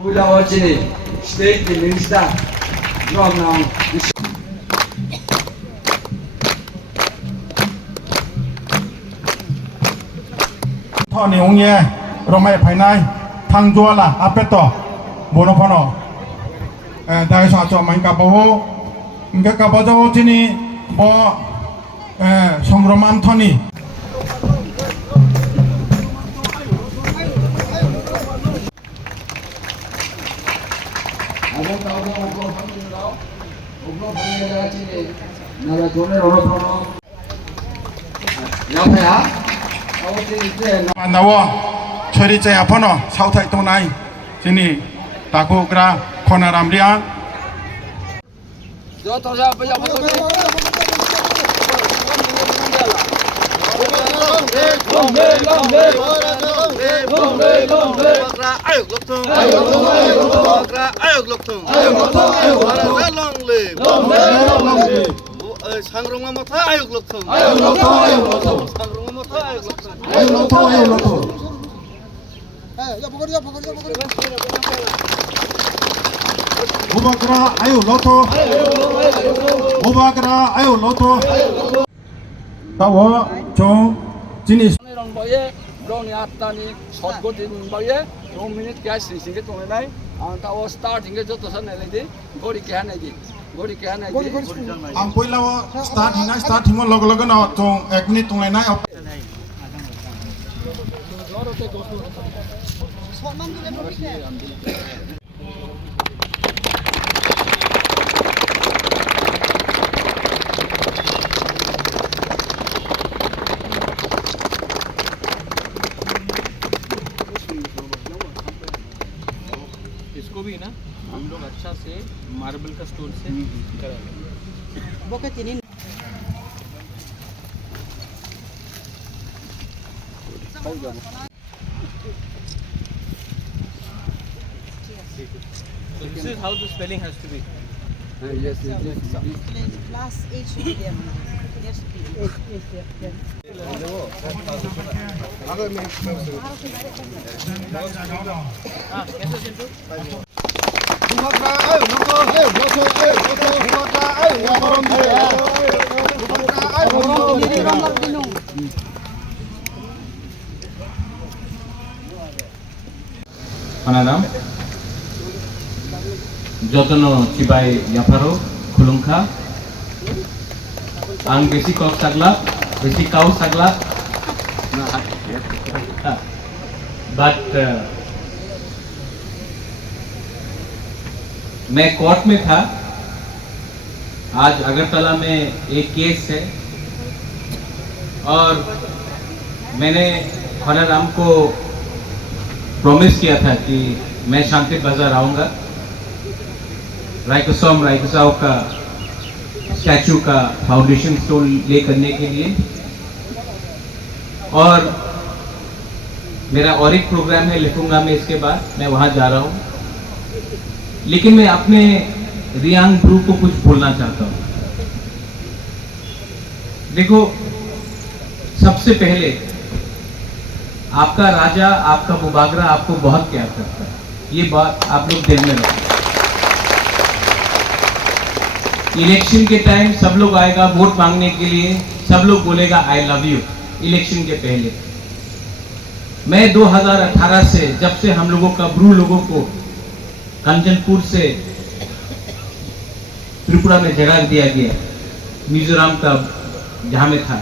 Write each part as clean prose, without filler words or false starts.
Udaochini State Minister Romnong Thoni ongye romai phainai thangjuala apeto bonophono dai sa cho mai ka bo inga ka bojo chini bo সংগ্রাম thoni nawo chori che aphono sauthai tonai chini takugra khonaramria jo toja paja 상롱아 못하 아육 lokthong 상롱아 못하 아육 lokthong ya pokoknya Mubakra ayo loto Mubakra ayo loto tawo chong jinis rong boye rong ni atani sotgodin boye 2 minute gas singe tone nai tawo starting ge joto san nai gori ke hanai di gori ke hanai di ang poila start hinga log log na chong 1 minute tong nai इसको भी ना हम लोग अच्छा से marble का stone से कराएंगे So this is how the spelling has to be. yes Plus H medium. Yes, कैसे Chintu? Panadam Jotono Chibai Yaparo Kulungka Ang besi kau sagla besi kau sagla but मैं कोर्ट में था आज अगरतला में एक केस है और मैंने खनाराम को प्रॉमिस किया था कि मैं शांति बाजार आऊंगा रायकुसाव का स्टैचू का फाउंडेशन स्टोन ले करने के लिए और मेरा और एक प्रोग्राम है लिखूंगा मैं इसके बाद मैं वहां जा रहा हूं लेकिन मैं अपने रियांग ब्रू को कुछ बोलना चाहता हूं देखो सबसे पहले आपका राजा आपका मुबागरा आपको बहुत प्यार करता है ये बात आप लोग दिल में रखें इलेक्शन के टाइम सब लोग आएगा वोट मांगने के लिए सब लोग बोलेगा आई लव यू इलेक्शन के पहले मैं 2018 से जब से हम लोगों का ब्रू लोगों को कंचनपुर से त्रिपुरा में जगह दिया गया मिजोरम का जहाँ में था,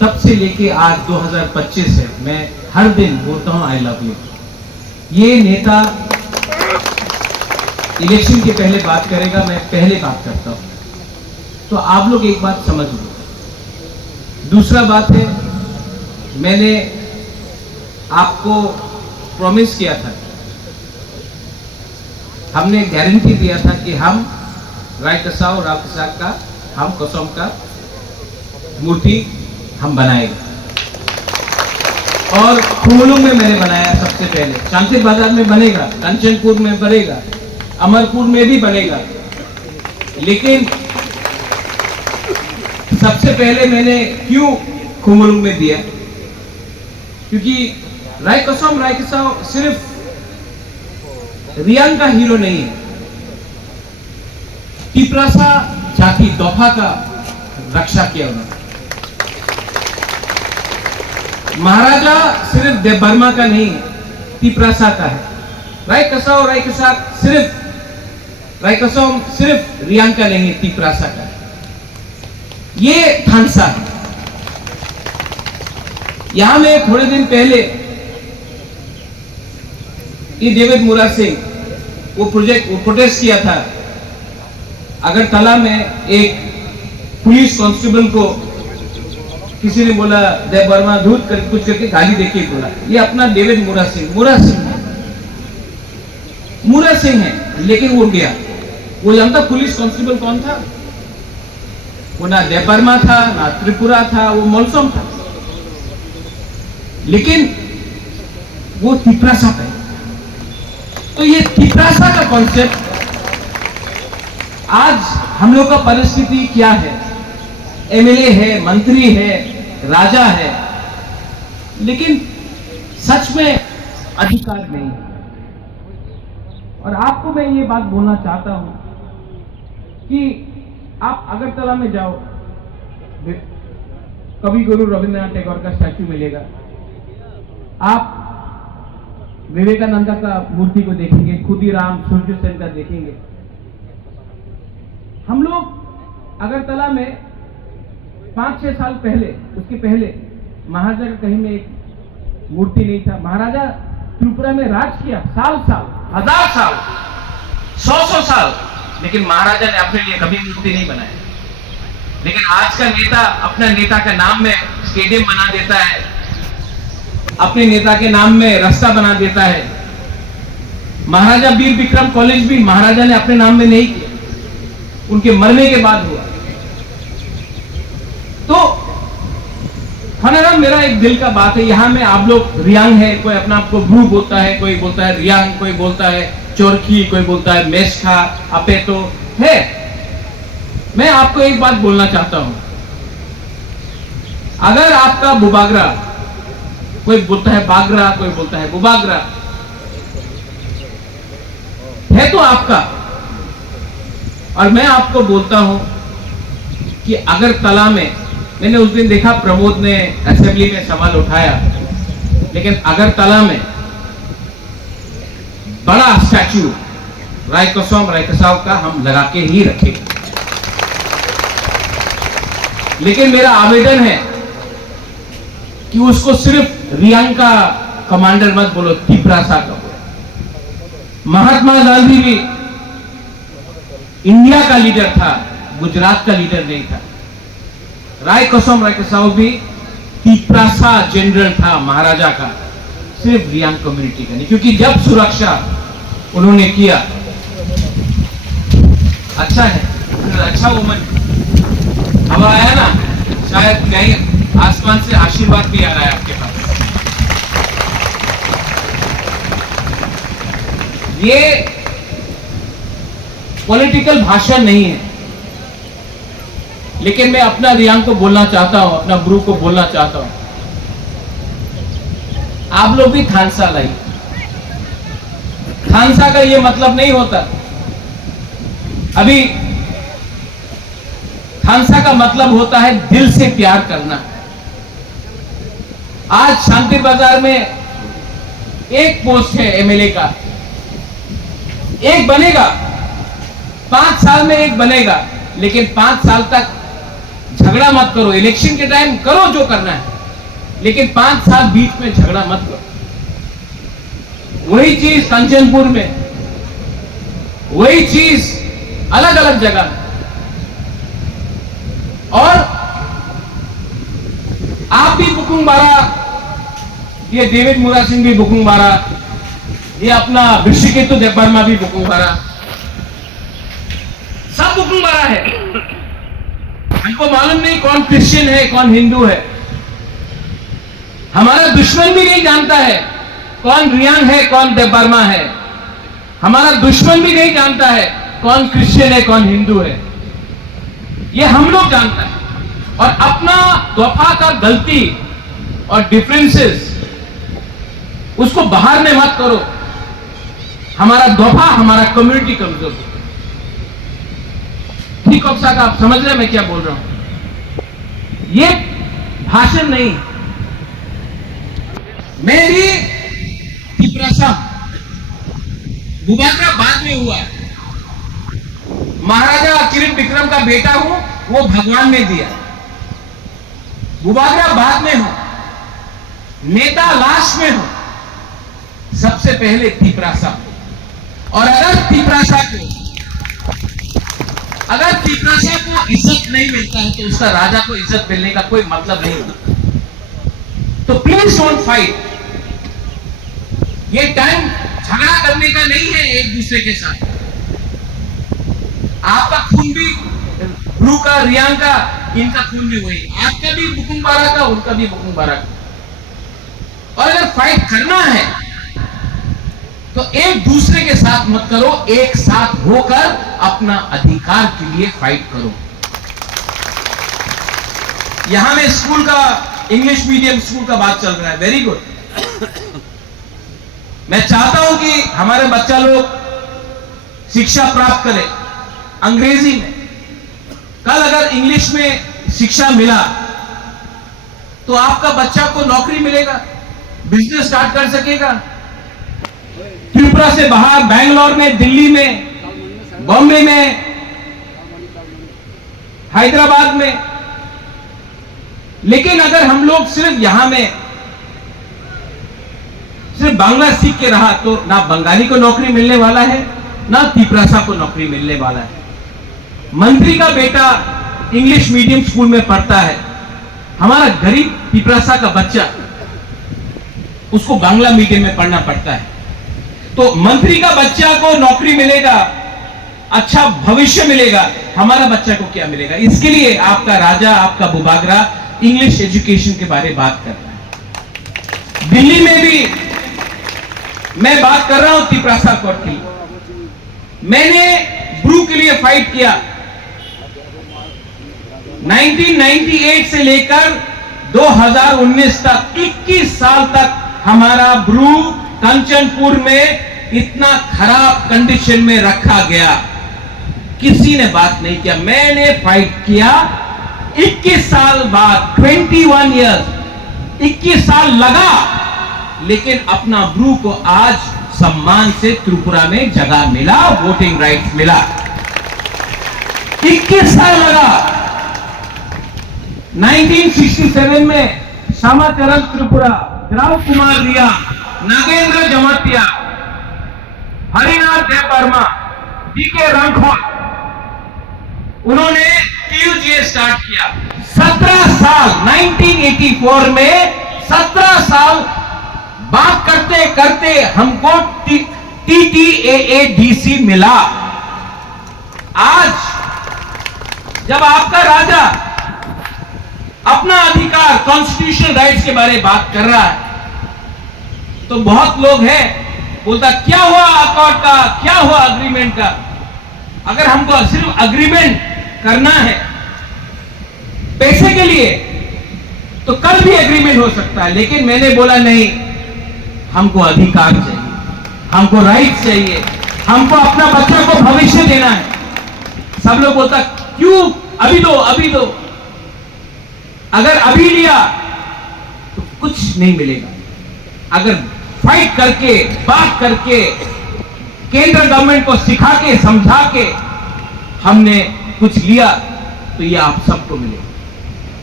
तब से लेके आज 2025 है, मैं हर दिन बोलता हूँ आई लव यू। ये नेता इलेक्शन के पहले बात करेगा, मैं पहले बात करता हूँ, तो आप लोग एक बात समझ लो। दूसरा बात है, मैंने आपको प्रॉमिस किया था, हमने गारंटी दिया था कि हम रायकसाव रावकसाक का, हम कसम का मूर्ति हम बनाएंगे। और खुमलुंग में मैंने बनाया सबसे पहले, शांति बाजार में बनेगा, कंचनपुर में बनेगा, अमरपुर में भी बनेगा, लेकिन सबसे पहले मैंने क्यों खुमलुंग में दिया, क्योंकि रायकसाव सिर्फ रियांग का हीरो नहीं है, तिप्रासा जाति दोफा का रक्षा किया उन्होंने। महाराजा सिर्फ देवबर्मा का नहीं, तिप्रासा का है। रायकसाव सिर्फ रियांग का नहीं, तिप्रासा का है। ये थानसा है। यहां में थोड़े दिन पहले ये डेविड मुरा सिंह वो प्रोटेस्ट किया था, अगरतला में एक पुलिस कांस्टेबल को किसी ने बोला देवबर्मा धूत कर कुछ करके गाली देके बोला, ये अपना डेविड मुरा सिंह है, लेकिन वो गया। वो जानता पुलिस कांस्टेबल कौन था? वो ना देवबर्मा था, ना त्रिपुरा था, वो मोलसोम था, लेकिन वो तिप्रासा का है। तो ये तिप्रासा का कॉन्सेप्ट, आज हम लोग का परिस्थिति क्या है? एमएलए है, मंत्री है, राजा है, लेकिन सच में अधिकार नहीं है। और आपको मैं ये बात बोलना चाहता हूं कि आप अगरतला में जाओ, कवि गुरु रविंद्रनाथ टैगोर का स्टैचू मिलेगा, आप विवेकानंद का मूर्ति को देखेंगे, खुदीराम सूर्य सेन का देखेंगे। हम लोग अगरतला में 5-6 साल पहले, उसके पहले महाराजा का कहीं में एक मूर्ति नहीं था। महाराजा त्रिपुरा में राज किया साल, 1000 साल, 100 साल, लेकिन महाराजा ने अपने लिए कभी मूर्ति नहीं बनाया। लेकिन आज का नेता अपना नेता के नाम में स्टेडियम बना देता है, अपने नेता के नाम में रास्ता बना देता है। महाराजा वीर विक्रम कॉलेज भी महाराजा ने अपने नाम में नहीं किया, उनके मरने के बाद हुआ। तो हमारा मेरा एक दिल का बात है, यहां में आप लोग रियांग है, कोई अपना आपको ब्रू बोलता है, कोई बोलता है रियांग, कोई बोलता है चोरखी, कोई बोलता है मेस्खा, अपेतो है। मैं आपको एक बात बोलना चाहता हूं, अगर आपका बुबागरा, कोई बोलता है बागरा, कोई बोलता है बुबागरा, है तो आपका। और मैं आपको बोलता हूं कि अगरतला में, मैंने उस दिन देखा प्रमोद ने असेंबली में सवाल उठाया, लेकिन अगरतला में बड़ा स्टैचू रायकसाव का हम लगा के ही रखेंगे। लेकिन मेरा आवेदन है कि उसको सिर्फ रियांग का कमांडर मत बोलो, तिप्रासा का बोलो। महात्मा गांधी भी इंडिया का लीडर था, गुजरात का लीडर नहीं था। रायकसाव भी तिप्रासा जनरल था महाराजा का, सिर्फ रियांग कम्युनिटी का नहीं। क्योंकि जब सुरक्षा उन्होंने किया, अच्छा है, अच्छा वुमन, हवा आया ना, शायद कहीं आसमान से आशीर्वाद भी आ रहा है आपके पास। ये पॉलिटिकल भाषण नहीं है, लेकिन मैं अपना रियांग को बोलना चाहता हूं, अपना ब्रू को बोलना चाहता हूं, आप लोग भी थानसा लाई। थानसा का ये मतलब नहीं होता, अभी थानसा का मतलब होता है दिल से प्यार करना। आज शांति बाजार में एक पोस्ट है एमएलए का, एक बनेगा, 5 साल में एक बनेगा, लेकिन 5 साल तक झगड़ा मत करो। इलेक्शन के टाइम करो जो करना है, लेकिन 5 साल बीच में झगड़ा मत करो। वही चीज कंचनपुर में, वही चीज अलग अलग जगह में। और आप भी बुकुंग बारा, ये डेविड मुरा सिंह भी बुकुंग बारा, ये अपना ऋषिकेतु देवबर्मा भी बुकुंग बारा, सब बुकुंग बारा है। हमको मालूम नहीं कौन क्रिश्चियन है कौन हिंदू है। हमारा दुश्मन भी नहीं जानता है कौन रियांग है कौन देवबर्मा है। हमारा दुश्मन भी नहीं जानता है कौन क्रिश्चियन है कौन हिंदू है। ये हम लोग जानता है। और अपना दफा का गलती और डिफरेंसेस उसको बाहर में मत करो। हमारा दफा हमारा कम्युनिटी कमजोर है। ठीक है साहब, आप समझ रहे हैं मैं क्या बोल रहा हूं। ये भाषण नहीं। मैं भी तिपरासा बुबाकरा बाद में हुआ। महाराजा किरण विक्रम का बेटा हूं, वो भगवान ने दिया। बुबाकरा बाद में हूं, नेता लास्ट में हूं, सबसे पहले तिपरासा। और अगर तिपरासा को इज्जत नहीं मिलता है तो उसका राजा को इज्जत मिलने का कोई मतलब नहीं होता। तो प्लीज डोंट फाइट। ये टाइम झगड़ा करने का नहीं है एक दूसरे के साथ। आपका खून भी ब्रू का, रियांग का, इनका खून भी वही। आपका भी बुकुंग बारा का, उनका भी बुकुंग बारा का। और अगर फाइट करना है तो एक दूसरे के साथ मत करो, एक साथ होकर अपना अधिकार के लिए फाइट करो। यहां में स्कूल का, इंग्लिश मीडियम स्कूल का बात चल रहा है, वेरी गुड। मैं चाहता हूं कि हमारे बच्चा लोग शिक्षा प्राप्त करें अंग्रेजी में। कल अगर इंग्लिश में शिक्षा मिला तो आपका बच्चा को नौकरी मिलेगा, बिजनेस स्टार्ट कर सकेगा। त्रिपुरा से बाहर बैंगलोर में, दिल्ली में, बॉम्बे में, हैदराबाद में। लेकिन अगर हम लोग सिर्फ यहां में सिर्फ बांग्ला सीख के रहा तो ना बंगाली को नौकरी मिलने वाला है, ना तिपरासा को नौकरी मिलने वाला है। मंत्री का बेटा इंग्लिश मीडियम स्कूल में पढ़ता है, हमारा गरीब तिपरासा का बच्चा उसको बांग्ला मीडियम में पढ़ना पड़ता है। तो मंत्री का बच्चा को नौकरी मिलेगा, अच्छा भविष्य मिलेगा, हमारा बच्चा को क्या मिलेगा? इसके लिए आपका राजा, आपका बुबागरा इंग्लिश एजुकेशन के बारे में बात कर रहा है। दिल्ली में भी मैं बात कर रहा हूं तिपरासा कोर्ट की। मैंने ब्रू के लिए फाइट किया 1998 से लेकर 2019 तक, 21 साल तक हमारा ब्रू कंचनपुर में इतना खराब कंडीशन में रखा गया, किसी ने बात नहीं किया। मैंने फाइट किया 21 साल बाद, 21 इयर्स, 21 साल लगा, लेकिन अपना ब्रू को आज सम्मान से त्रिपुरा में जगह मिला, वोटिंग राइट मिला। 21 साल लगा। 1967 में श्यामाचरण त्रिपुरा, राव कुमार रिया, नागेंद्र जमातिया, हरिनाथ देवबर्मा, डीके रंगखोल, उन्होंने टीयूजीए स्टार्ट किया। 17 साल 1984 में 17 साल बात करते करते हमको TTAADC मिला। आज जब आपका राजा अपना अधिकार, कॉन्स्टिट्यूशनल राइट्स के बारे में बात कर रहा है तो बहुत लोग हैं बोलता क्या हुआ अकॉर्ड का, क्या हुआ अग्रीमेंट का। अगर हमको सिर्फ अग्रीमेंट करना है पैसे के लिए तो कल भी एग्रीमेंट हो सकता है, लेकिन मैंने बोला नहीं, हमको अधिकार चाहिए, हमको राइट चाहिए, हमको अपना बच्चा को भविष्य देना है। सब लोग बोलता क्यों अभी दो, अभी दो। अगर अभी लिया तो कुछ नहीं मिलेगा। अगर फाइट करके, बात करके, केंद्र गवर्नमेंट को सिखा के, समझा के हमने कुछ लिया तो ये आप सबको मिलेगा।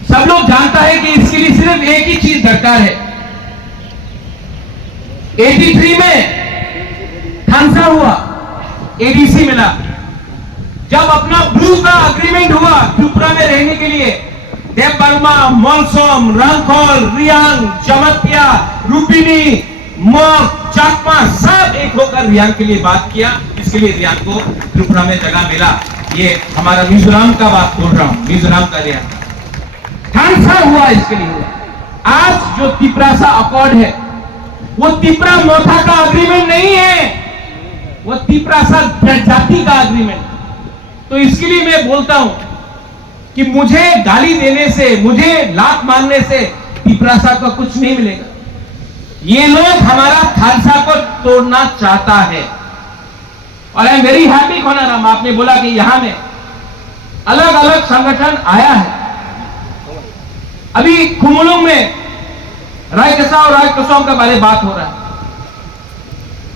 सब लोग जानता है कि इसके लिए सिर्फ एक ही चीज दरकार है। 83 में थानसा हुआ, एडीसी मिला। जब अपना ब्लू का अग्रीमेंट हुआ त्रिपुरा में रहने के लिए, देव बर्मा, मोलसोम, रंगखोल, रियांग, जमतिया, रुपिनी, मोक, चाकमा सब एक होकर रियांग के लिए बात किया। इसके लिए रियांग को त्रिपुरा में जगह मिला। ये हमारा मिजोरम का बात बोल रहा हूं, मिजोरम का रियांग थानसा हुआ, इसके लिए हुआ। आज जो तिपरासा अकॉर्ड है वो तिपरा मोथा का अग्रीमेंट नहीं है, वो तिपरासा जाति का अग्रीमेंट। तो इसके लिए मैं बोलता हूं कि मुझे गाली देने से, मुझे लात मारने से तिपरासा का कुछ नहीं मिलेगा। ये लोग हमारा थानसा को तोड़ना चाहता है। और आई एम वेरी हैप्पी खोनाराम, आपने बोला कि यहां में अलग अलग संगठन आया है। अभी खुमुलुंग में रायकसा और रायकसोम का बारे बात हो रहा है।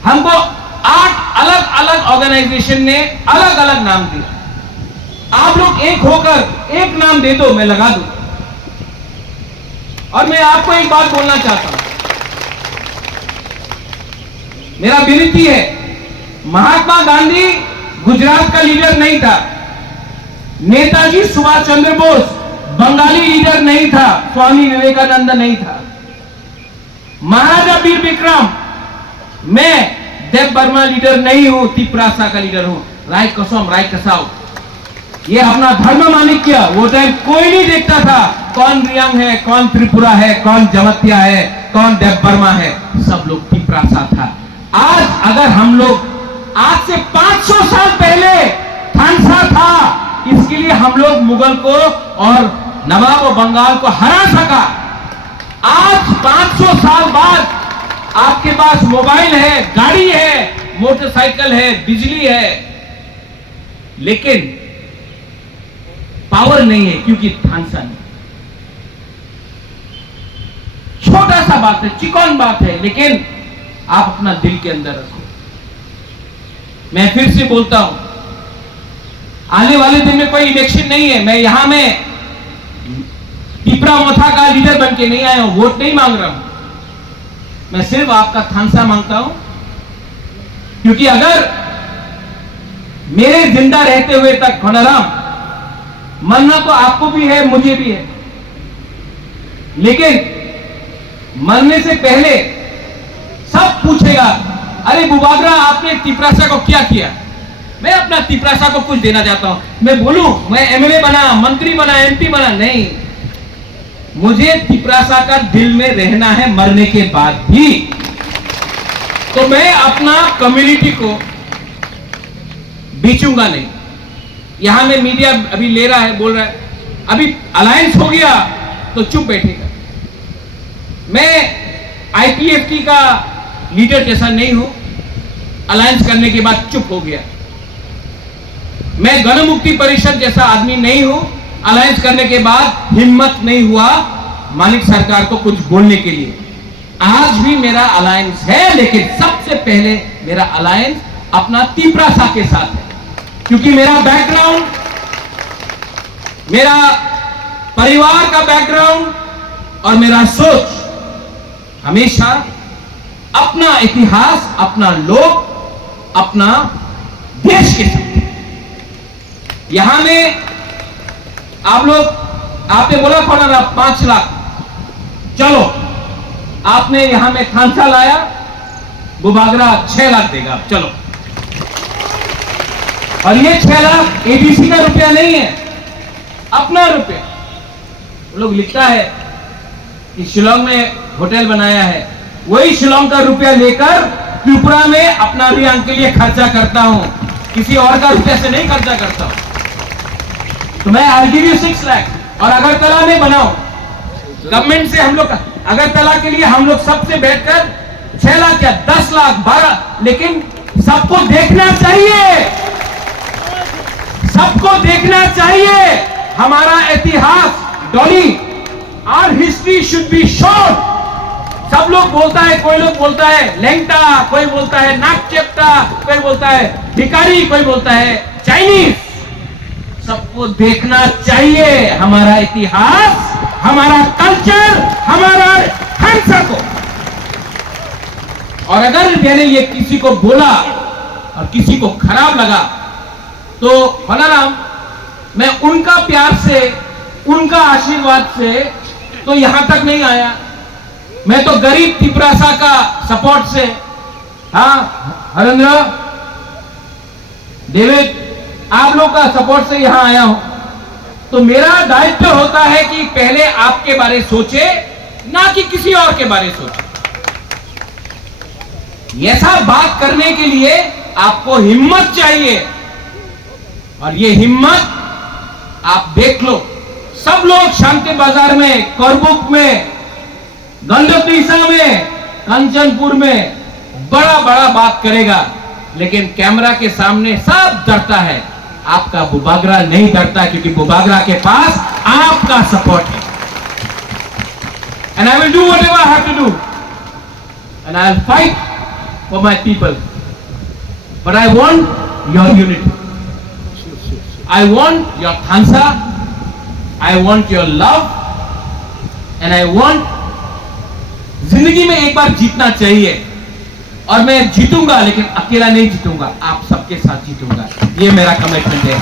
हमको 8 अलग अलग ऑर्गेनाइजेशन ने अलग अलग नाम दिए। आप लोग एक होकर एक नाम दे दो, मैं लगा दूं। और मैं आपको एक बात बोलना चाहता हूं, मेरा विनती है, महात्मा गांधी गुजरात का लीडर नहीं था, नेताजी सुभाष चंद्र बोस बंगाली लीडर नहीं था, स्वामी विवेकानंद नहीं था, महाराजा वीर विक्रम, मैं देव बर्मा लीडर नहीं हूं, तिपरासा का लीडर हूं, रायकसोम, रायकसाऊ। ये अपना धर्म मानिक्य, वो टाइम कोई नहीं देखता था कौन रियांग है, कौन त्रिपुरा है, कौन जमतिया है, कौन देव बर्मा है, सब लोग तिपरासा था। आज अगर हम लोग, आज से 500 साल पहले थानसा था, इसके लिए हम लोग मुगल को और नवाब और बंगाल को हरा सका। आज 500 साल बाद आपके पास मोबाइल है, गाड़ी है, मोटरसाइकिल है, बिजली है, लेकिन पावर नहीं है, क्योंकि थानसा नहीं। छोटा सा बात है, चिकन बात है, लेकिन आप अपना दिल के अंदर रखो। मैं फिर से बोलता हूं, आने वाले दिन में कोई इलेक्शन नहीं है। मैं यहां में तिपरा मोथा का लीडर बन के नहीं आया हूं, वोट नहीं मांग रहा हूं। मैं सिर्फ आपका थानसा मांगता हूं, क्योंकि अगर मेरे जिंदा रहते हुए तक खोनाराम, मरना तो आपको भी है, मुझे भी है, लेकिन मरने से पहले सब पूछेगा, अरे बुबागरा आपने तिपरासा को क्या किया। मैं अपना तिपरासा को कुछ देना चाहता हूं। मैं बोलूं मैं एमएलए बना, मंत्री बना, एमपी बना, नहीं, मुझे तिपरासा का दिल में रहना है मरने के बाद भी। तो मैं अपना कम्युनिटी को बेचूंगा नहीं। यहां में मीडिया अभी ले रहा है, बोल रहा है अभी अलायंस हो गया तो चुप बैठेगा। मैं आईपीएफटी का लीडर जैसा नहीं हूं, अलायंस करने के बाद चुप हो गया। मैं गण मुक्ति परिषद जैसा आदमी नहीं हूं, अलायंस करने के बाद हिम्मत नहीं हुआ मालिक सरकार को कुछ बोलने के लिए। आज भी मेरा अलायंस है, लेकिन सबसे पहले मेरा अलायंस अपना तिपरासा के साथ है, क्योंकि मेरा बैकग्राउंड, मेरा परिवार का बैकग्राउंड और मेरा सोच हमेशा अपना इतिहास, अपना लोग, अपना देश के साथ। यहां में आप लोग, आपने बोला थोड़ा ना 5 लाख, चलो आपने यहां में थानसा लाया, बुबागरा 6 लाख देगा, चलो। और ये 6 लाख एबीसी का रुपया नहीं है, अपना रुपया। लोग लिखता है कि शिलोंग में होटल बनाया है, वही शिलोंग का रुपया लेकर त्रिपुरा में अपना रियांग के लिए खर्चा करता हूं, किसी और का रुपया से नहीं खर्चा करता हूं। तो मैं आई गिव यू 6 लाख। और अगरतला में बनाओ, गवर्नमेंट से हम लोग, अगरतला के लिए हम लोग सबसे बैठकर 6 लाख या 10 लाख 12, लेकिन सबको देखना चाहिए, सबको देखना चाहिए हमारा इतिहास। Dolly, our history should be shown. सब लोग बोलता है, कोई लोग बोलता है लेंगटा, कोई बोलता है नागचेप्टा, कोई बोलता है भिखारी, कोई बोलता है चाइनीज। सबको देखना चाहिए हमारा इतिहास, हमारा कल्चर, हमारा हंसा को। और अगर मैंने ये किसी को बोला और किसी को खराब लगा तो फलाराम, मैं उनका प्यार से, उनका आशीर्वाद से तो यहां तक नहीं आया। मैं तो गरीब तिपरासा का सपोर्ट से, हाँ हरेंद्र, डेविड, आप लोग का सपोर्ट से यहां आया हूं। तो मेरा दायित्व होता है कि पहले आपके बारे सोचे, ना कि किसी और के बारे सोचे। ऐसा बात करने के लिए आपको हिम्मत चाहिए, और ये हिम्मत आप देख लो। सब लोग शांति बाजार में, करबुक में, गंडोतीसा में, कंचनपुर में बड़ा बड़ा बात करेगा, लेकिन कैमरा के सामने सब डरता है। आपका बुबागरा नहीं डरता, क्योंकि बुबागरा के पास आपका सपोर्ट है। And I will do whatever I have to do, and I will fight for my people, but I want your unity, I want your थांसा, I want your love, and I want, जिंदगी में एक बार जीतना चाहिए, और मैं जीतूंगा, लेकिन अकेला नहीं जीतूंगा, आप सबके साथ जीतूंगा। ये मेरा कमिटमेंट है।